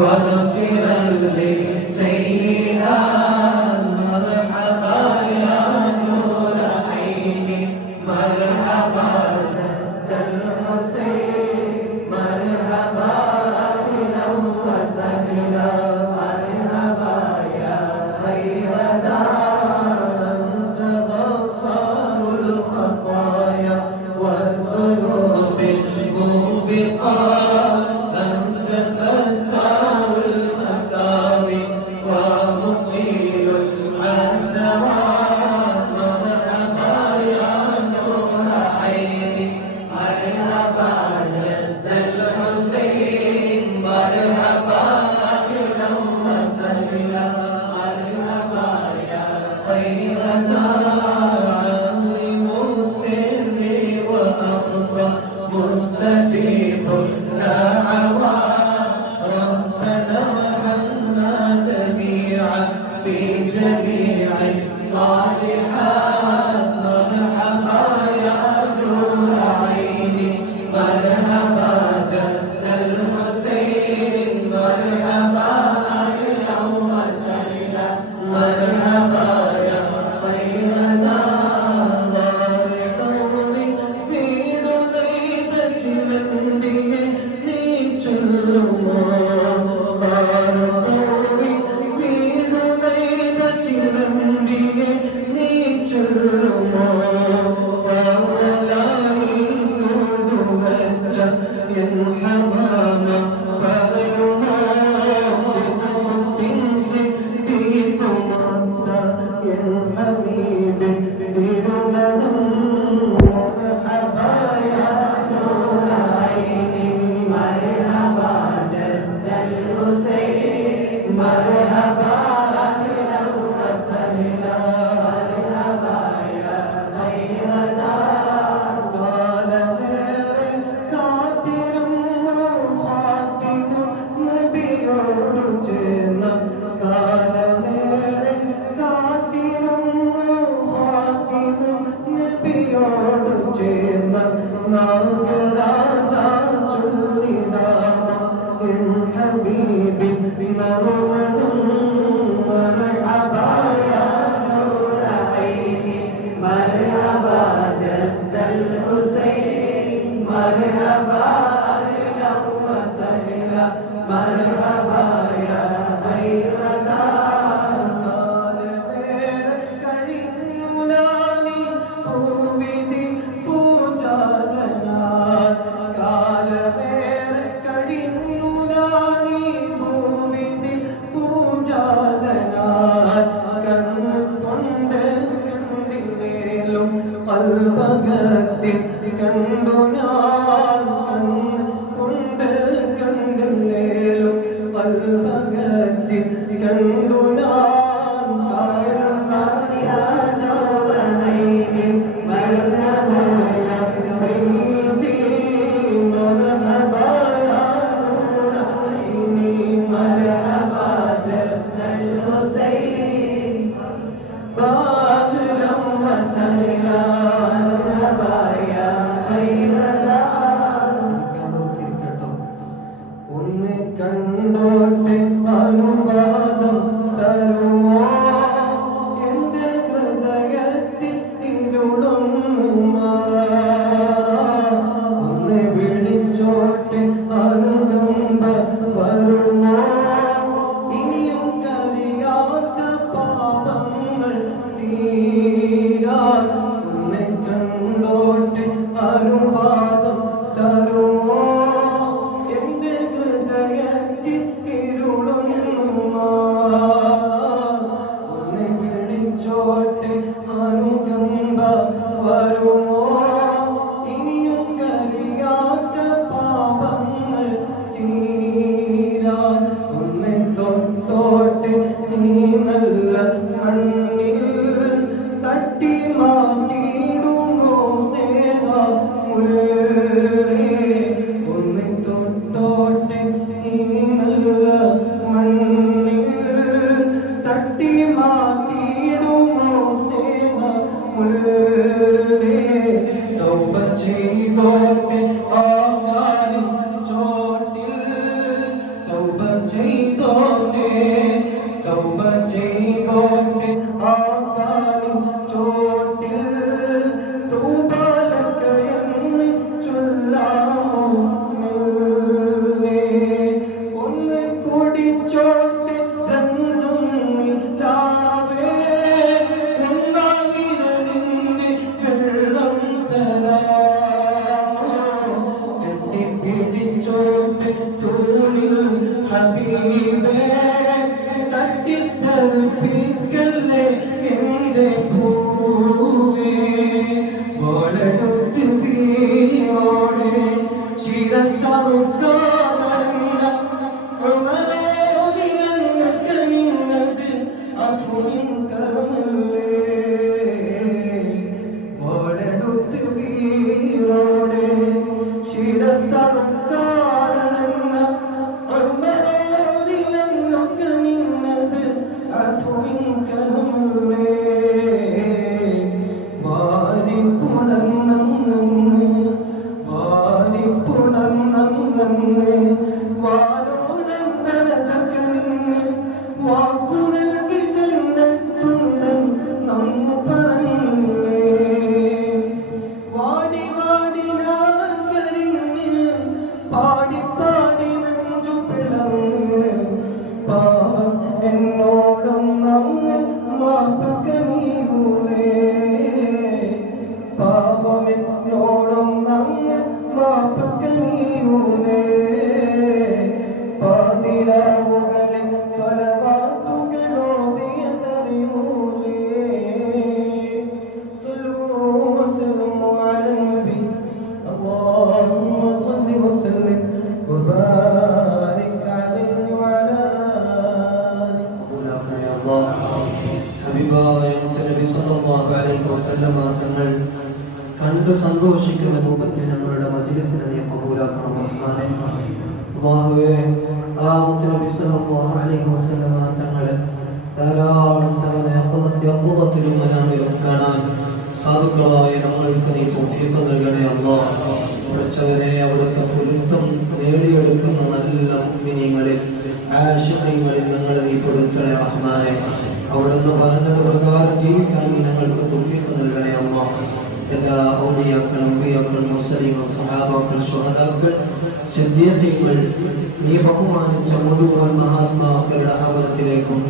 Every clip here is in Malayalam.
وأغفر لي مرحبا يا نور عيني مرحبا ربنا وحنا جميعا بجميع الصالحات. mar. കണ്ടു ഞാൻ I'll be. നന്ന് മാപ്പ് കനിയൂലേ പാപമെന്നോ വസല്ലമ തങ്ങൾ കണ്ട് സന്തോഷിക്കുന്ന രൂപത്തിൽ നമ്മളുടെ മജ്ലിസിനെ നീ കബൂലാക്കണം റഹ്മാനെ അല്ലാഹുവേ ആ നബി സല്ലല്ലാഹു അലൈഹി വസല്ലമ തങ്ങളെ ധാരാളം തവണ യഖുദത്തിലും മനാമിലും കാണാൻ സാധുക്കളായ നമ്മൾക്ക് നീ തൗഫീഖ് നൽകണേ അല്ലാഹ് പഠിച്ചവരെ അവിടുത്തെ പൊരുത്തം നേടിയെടുക്കുന്ന നല്ല മുഅ്മിനീങ്ങളിൽ ആശയങ്ങളിൽ ഞങ്ങളെ നീ പെടുത്തണേ അവിടുന്ന് പറഞ്ഞത് പ്രകാരം ജീവിക്കാൻ ഞങ്ങൾക്ക് തൗഫീഖ് നൽകണേ അമ്മ എല്ലാ ഔലിയാക്കൾ അമ്പിയാക്കൾ മുസ്ലിങ്ങൾ സഹാബാക്കൾ ശുഹദാക്കൾ സിദ്ദീഖീങ്ങൾ നീ ബഹുമാനിച്ച മുഴുവൻ മഹാത്മാക്കളുടെ ആവരത്തിലേക്കും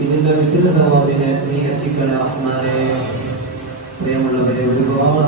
ഇതിന്റെ വിശുദ്ധവാബിനെ നീ എത്തിക്കണേ റഹ്മാനെ പ്രിയമുള്ളവരെ ഒരുപാട്